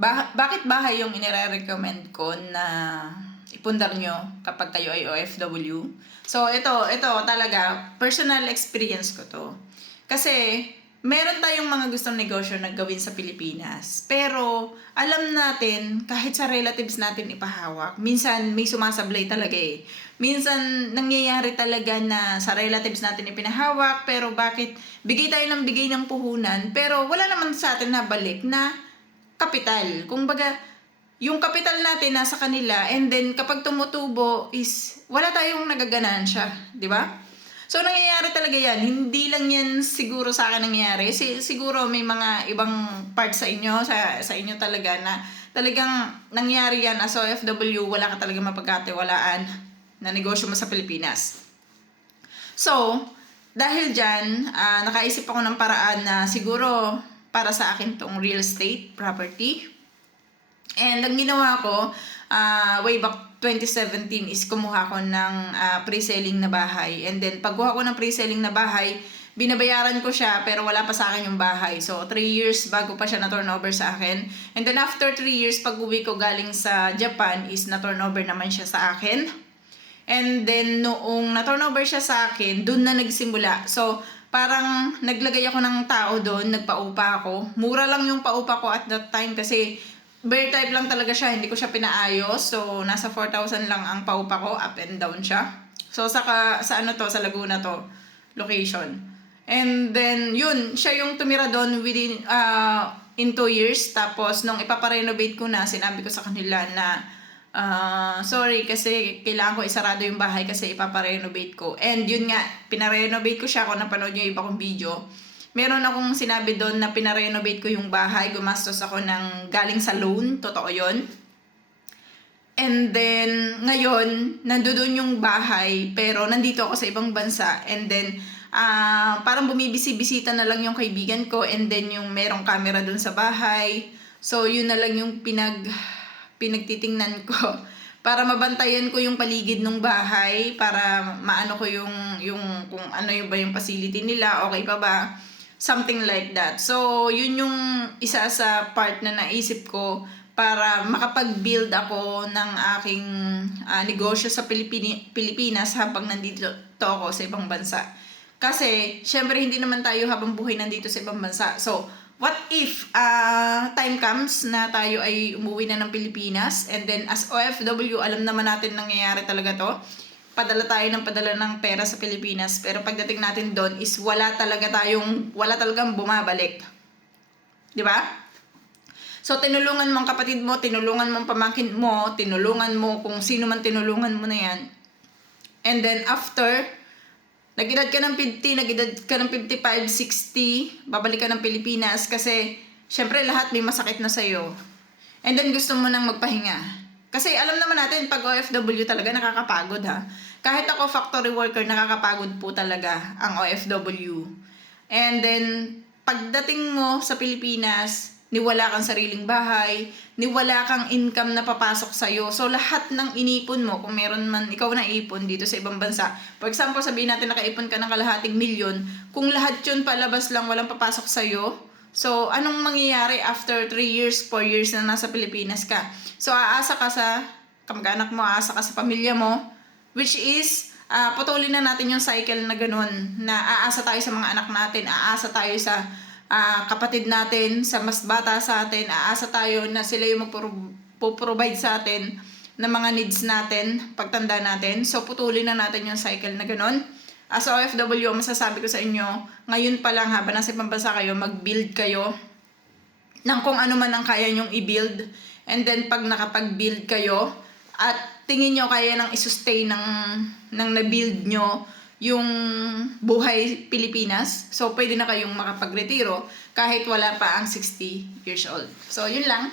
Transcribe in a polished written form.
Bakit bahay yung inire-recommend ko na ipundar nyo kapag kayo ay OFW? So, ito talaga, personal experience ko to. Kasi, meron tayong mga gustong negosyo na gawin sa Pilipinas. Pero, alam natin, kahit sa relatives natin ipahawak, minsan may sumasablay talaga eh. Minsan, nangyayari talaga na sa relatives natin ipinahawak, pero bakit bigay tayo ng bigay ng puhunan, pero wala naman sa atin na balik na kapital. Kumbaga, yung kapital natin nasa kanila, and then kapag tumutubo is wala tayong nagaganansya, di ba? So, nangyayari talaga yan. Hindi lang yan siguro sa akin nangyayari. Siguro may mga ibang part sa inyo, sa inyo talaga na talagang nangyayari yan as OFW, wala ka talaga mapagkatiwalaan na negosyo mo sa Pilipinas. So, dahil dyan, nakaisip ako ng paraan na siguro para sa akin tong real estate property. And ang ginawa ko, way back 2017 is kumuha ko ng pre-selling na bahay. And then pagkuha ko ng pre-selling na bahay, binabayaran ko siya pero wala pa sa akin yung bahay. So 3 years bago pa siya na-turnover sa akin. And then after 3 years, pag-uwi ko galing sa Japan is na-turnover naman siya sa akin. And then noong na-turnover siya sa akin, dun na nagsimula. So parang naglagay ako ng tao doon, nagpaupa ako. Mura lang yung paupa ko at that time kasi bare type lang talaga siya, hindi ko siya pinaayos. So, nasa 4,000 lang ang paupa ko, up and down siya. So, sa Laguna to, location. And then, yun, siya yung tumira doon within, in 2 years. Tapos, nung ipaparenovate ko na, sinabi ko sa kanila na, sorry, kasi kailangan ko isarado yung bahay kasi ipaparenovate ko. And yun nga, pinarenovate ko siya, kung napanood nyo yung iba kong video. Meron akong sinabi doon na pinarenovate ko yung bahay. Gumastos ako ng galing sa loan. Totoo yun. And then, ngayon, nandoon yung bahay. Pero nandito ako sa ibang bansa. And then, parang bumibisi-bisita na lang yung kaibigan ko. And then, yung merong camera doon sa bahay. So, yun na lang yung pinagtitingnan ko. Para mabantayan ko yung paligid ng bahay. Para maano ko yung kung ano yung ba yung facility nila. Okay pa ba? Something like that. So, yun yung isa sa part na naisip ko para makapag-build ako ng aking negosyo sa Pilipinas habang nandito ako sa ibang bansa. Kasi, syempre, hindi naman tayo habang buhay nandito sa ibang bansa. So, what if time comes na tayo ay umuwi na ng Pilipinas and then as OFW, alam naman natin nangyayari talaga to. Padala ng pera sa Pilipinas, pero pagdating natin doon is wala talagang bumabalik. 'Di ba? So tinulungan mo ang kapatid mo, tinulungan mo ang pamangkin mo, tinulungan mo kung sino man tinulungan mo na 'yan. And then after nag-edad ka ng 50, nag-edad ka ng 55, 60, babalik ka ng Pilipinas kasi syempre lahat may masakit na sa'yo. And then gusto mo nang magpahinga. Kasi alam naman natin, pag OFW talaga nakakapagod ha. Kahit ako factory worker, nakakapagod po talaga ang OFW. And then, pagdating mo sa Pilipinas, niwala kang sariling bahay, niwala kang income na papasok sa'yo. So, lahat ng inipon mo, kung meron man ikaw na ipon dito sa ibang bansa, for example, sabihin natin nakaipon ka ng kalahating milyon, kung lahat yun palabas lang, walang papasok sa'yo, so, anong mangyayari after 3 years, 4 years na nasa Pilipinas ka? So, aasa ka sa kamag-anak mo, aasa ka sa pamilya mo, which is, putulin na natin yung cycle na ganun, na aasa tayo sa mga anak natin, aasa tayo sa kapatid natin, sa mas bata sa atin, aasa tayo na sila yung magpo-provide sa atin ng mga needs natin, pagtanda natin. So, putulin na natin yung cycle na ganun. As OFW, masasabi ko sa inyo, ngayon pa lang habang nasa ibang bansa kayo, mag-build kayo ng kung ano man ang kaya nyong i-build. And then, pag nakapag-build kayo, at tingin nyo kaya nang i-sustain ng na-build nyo yung buhay Pilipinas, so pwede na kayong makapag-retiro kahit wala pa ang 60 years old. So, yun lang.